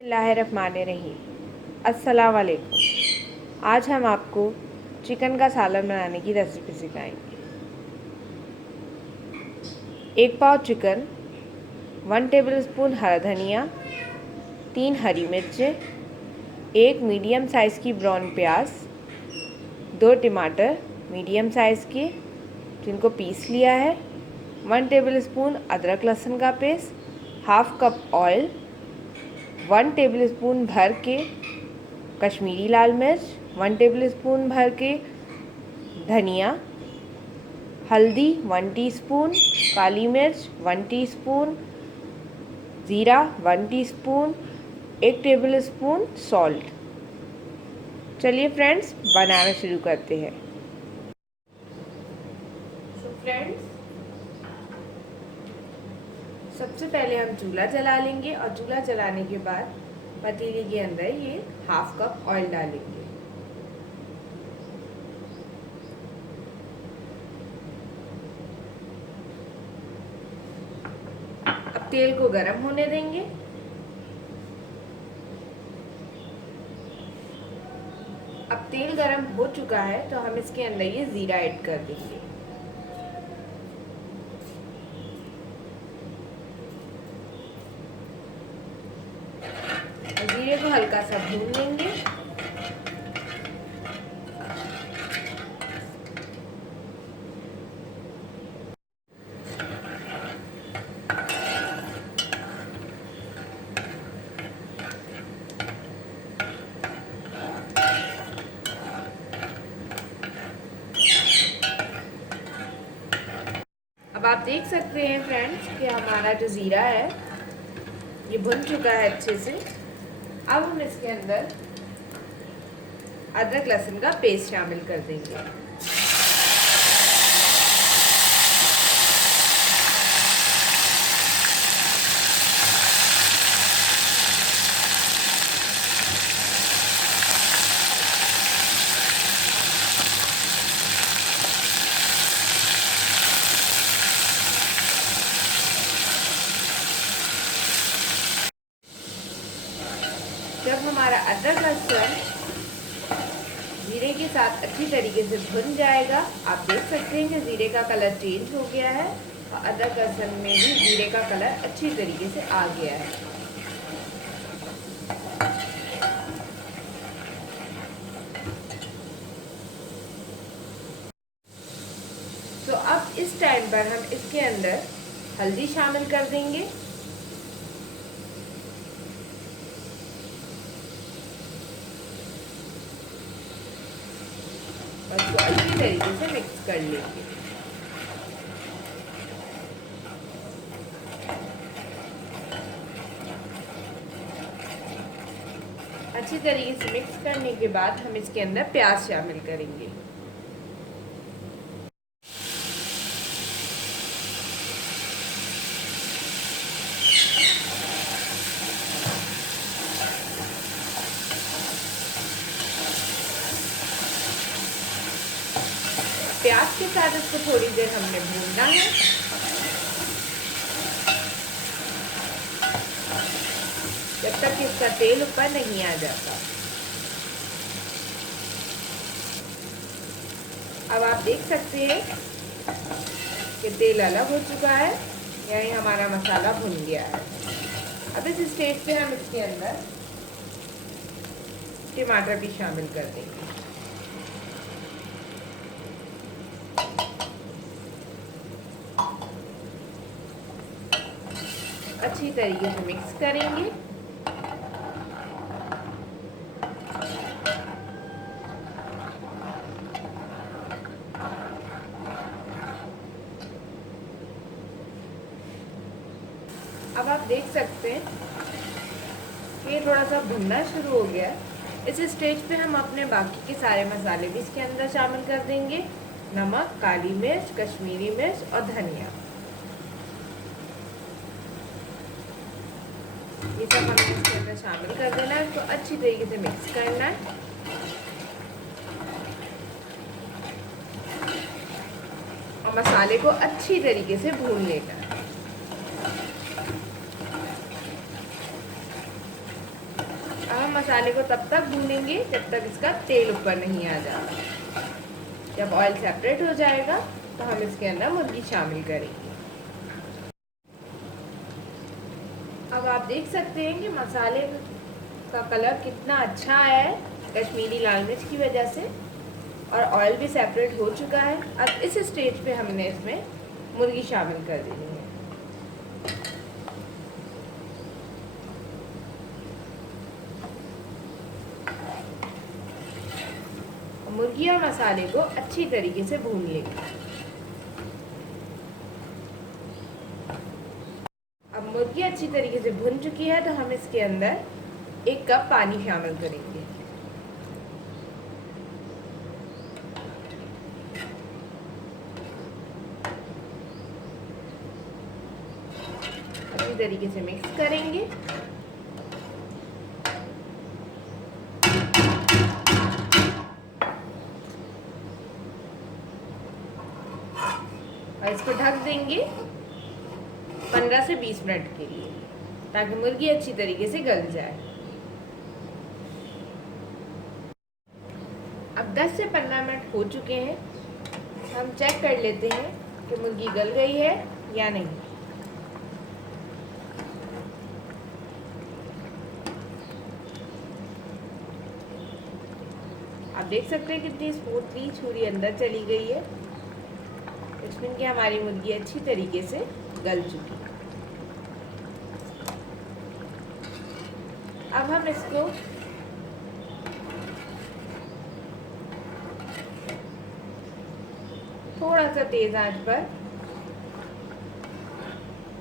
बिस्मिल्लाहिर्रहमानिर्रहीम। अस्सलाम वालेकुम। आज हम आपको चिकन का सालन बनाने की रेसिपी सिखाएंगे। 1 पाव चिकन, 1 टेबलस्पून हरा धनिया, 3 हरी मिर्चें, 1 मीडियम साइज़ की ब्राउन प्याज, 2 टमाटर मीडियम साइज़ के जिनको पीस लिया है, 1 टेबलस्पून अदरक लहसुन का paste, half cup oil, 1 tablespoon भर के कश्मीरी लाल मिर्च, 1 टेबलस्पून भर के धनिया, हल्दी 1 टीस्पून, काली मिर्च 1 टीस्पून, ज़ीरा 1 टीस्पून, 1 टेबलस्पून सॉल्ट। चलिए फ्रेंड्स, बनाना शुरू करते हैं। फ्रेंड्स, सबसे पहले हम चूल्हा जला लेंगे और चूल्हा जलाने के बाद पतीली के अंदर ये हाफ कप ऑयल डालेंगे। अब तेल को गरम होने देंगे। अब तेल गरम हो चुका है तो हम इसके अंदर ये ज़ीरा ऐड कर देंगे। जीरे को हल्का सा भून लेंगे। अब आप देख सकते हैं फ्रेंड्स कि हमारा जो ज़ीरा है ये भुन चुका है अच्छे से। अब हम इसके अंदर अदरक लहसुन का पेस्ट शामिल कर देंगे। जब हमारा अदरक लहसुन जीरे के साथ अच्छी तरीके से भुन जाएगा, आप देख सकते हैं कि जीरे का कलर चेंज हो गया है और अदरक लहसुन में भी जीरे का कलर अच्छी तरीके से आ गया है। तो अब इस टाइम पर हम इसके अंदर हल्दी शामिल कर देंगे। और इसको अच्छी तरीके से मिक्स कर लेंगे। अच्छी तरीके से मिक्स करने के बाद हम इसके अंदर प्याज शामिल करेंगे। प्याज के साथ इसको थोड़ी देर हमने भूनना है। जब तक इसका तेल ऊपर नहीं आ जाता। अब आप देख सकते हैं कि तेल अलग हो चुका है, यानी हमारा मसाला भुन गया है। अब इस स्टेज पे हम इसके अंदर टमाटर भी शामिल कर देंगे। अच्छी तरीके से मिक्स करेंगे। अब आप देख सकते हैं कि ये थोड़ा सा भुनना शुरू हो गया। इस स्टेज पे हम अपने बाकी के सारे मसाले भी इसके अंदर शामिल कर देंगे। नमक, काली मिर्च, कश्मीरी मिर्च और धनिया, ये सब हमें इसके अंदर शामिल कर देना है। तो अच्छी तरीके से मिक्स करना है और मसाले को अच्छी तरीके से भून लेना है। अब हम मसाले को तब तक भूनेंगे जब तक इसका तेल ऊपर नहीं आ जाता। जब ऑयल सेपरेट हो जाएगा तो हम इसके अंदर मुर्गी शामिल करेंगे। अब आप देख सकते हैं कि मसाले का कलर कितना अच्छा आया है कश्मीरी लाल मिर्च की वजह से, और ऑयल भी सेपरेट हो चुका है। अब इस स्टेज पे हमने इसमें मुर्गी शामिल कर देनी है। मुर्गी और मसाले को अच्छी तरीके से भून लेंगे। अब मुर्गी अच्छी तरीके से भुन चुकी है तो हम इसके अंदर 1 कप पानी शामिल करेंगे। अच्छी तरीके से मिक्स करेंगे। और इसको ढक देंगे 15 से 20 मिनट के लिए, ताकि मुर्गी अच्छी तरीके से गल जाए। अब 10 से 15 मिनट हो चुके हैं। हम चेक कर लेते हैं कि मुर्गी गल गई है या नहीं। आप देख सकते हैं कितनी स्मूथली छुरी अंदर चली गई है। इसमें कि हमारी मुर्गी अच्छी तरीके से गल चुकी है। अब हम इसको थोड़ा सा तेज आंच पर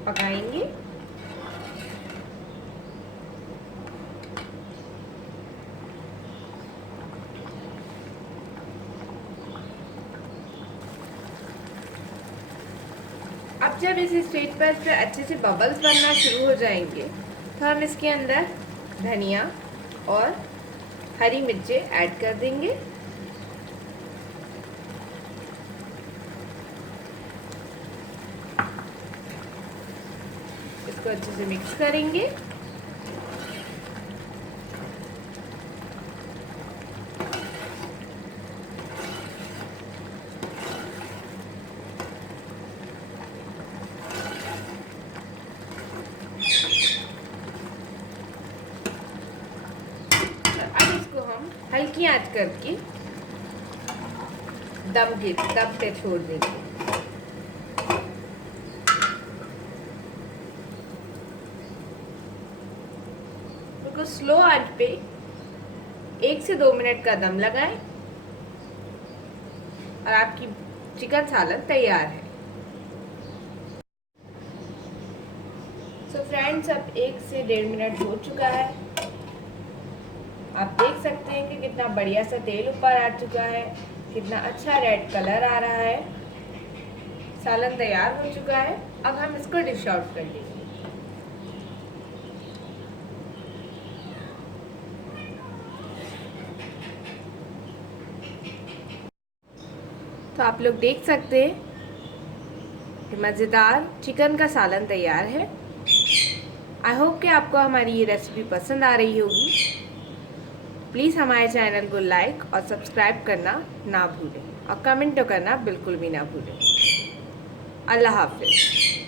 पकाएंगे। अब जब इस स्टेज पर अच्छे से बबल्स बनना शुरू हो जाएंगे तो हम इसके अंदर धनिया और हरी मिर्चें ऐड कर देंगे। इसको अच्छे से मिक्स करेंगे। हल्की आंच करके दम पे छोड़ देंगे। तो स्लो आंच पे 1 से 2 मिनट का दम लगाएं और आपकी चिकन सालन तैयार है। सो फ्रेंड्स, अब 1 से 1.5 मिनट हो चुका है। आप देख सकते हैं कि कितना बढ़िया सा तेल ऊपर आ चुका है, कितना अच्छा रेड कलर आ रहा है। सालन तैयार हो चुका है। अब हम इसको डिश आउट कर लेंगे। तो आप लोग देख सकते हैं कि मज़ेदार चिकन का सालन तैयार है। आई होप कि आपको हमारी ये रेसिपी पसंद आ रही होगी। प्लीज़ हमारे चैनल को लाइक और सब्सक्राइब करना ना भूलें और कमेंट तो करना बिल्कुल भी ना भूलें। अल्लाह हाफ़िज़।